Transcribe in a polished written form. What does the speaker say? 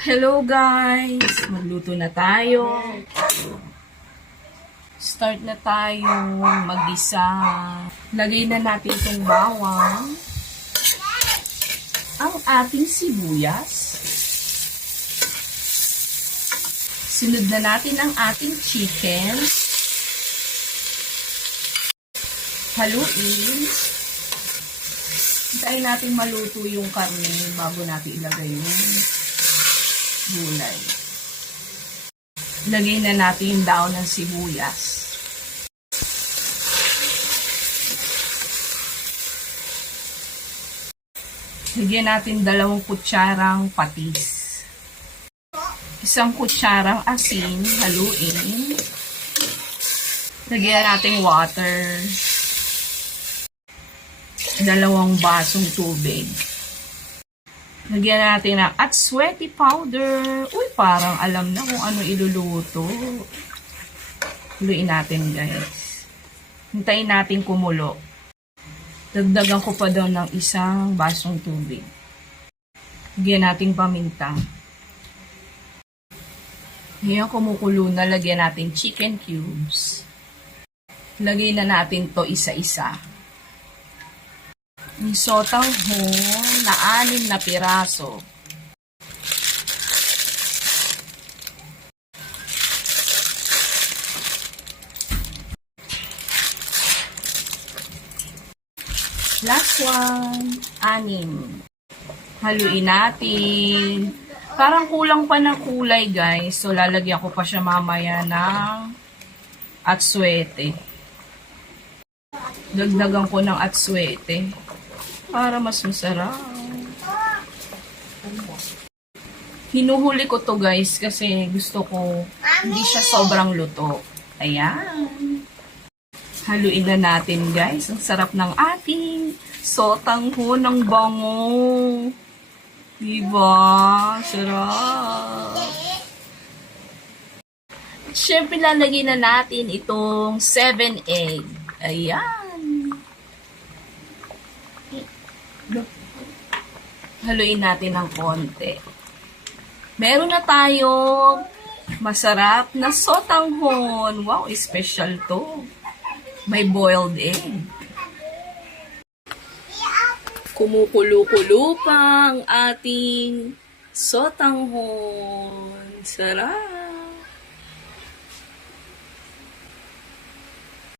Hello guys! Magluto na tayo. Start na tayo mag-isa. Lagay na natin itong bawang. Ang ating sibuyas. Sunod na natin ang ating chicken. Haluin. Hintayin natin maluto yung karne bago natin ilagay yung gulay. Lagay na natin yung daon ng sibuyas. Lagyan natin 2 kutsarang patis. 1 kutsarang asin, haluin. Lagyan natin water. 2 basong tubig. Lagyan natin ng atswete powder. Uy, parang alam na kung ano iluluto. Haluin natin, guys. Hintayin natin kumulo. Dagdagan ko pa daw ng 1 basong tubig. Lagyan natin paminta. Ngayon kumukulo na, lagyan natin chicken cubes. Lagyan na natin to isa-isa. Isotang na 6 na piraso. Last one, 6. Haluin natin. Parang kulang pa ng kulay, guys. So, lalagyan ko pa siya mamaya ng atswete. Dagdagan ko ng atswete para mas masarap. Hinuhuli ko to, guys, kasi gusto ko hindi siya sobrang luto. Ayan. Haluin na natin, guys. Ang sarap ng ating sotangho ng bango. Diba? Sarap. Siyempre, lalagyan na natin itong 7 egg. Ayan. Haluin natin ng konti. Meron na tayong masarap na sotanghon. Wow, special to. May boiled egg. Kumukulo-kulo pa ang ating sotanghon. Sarap!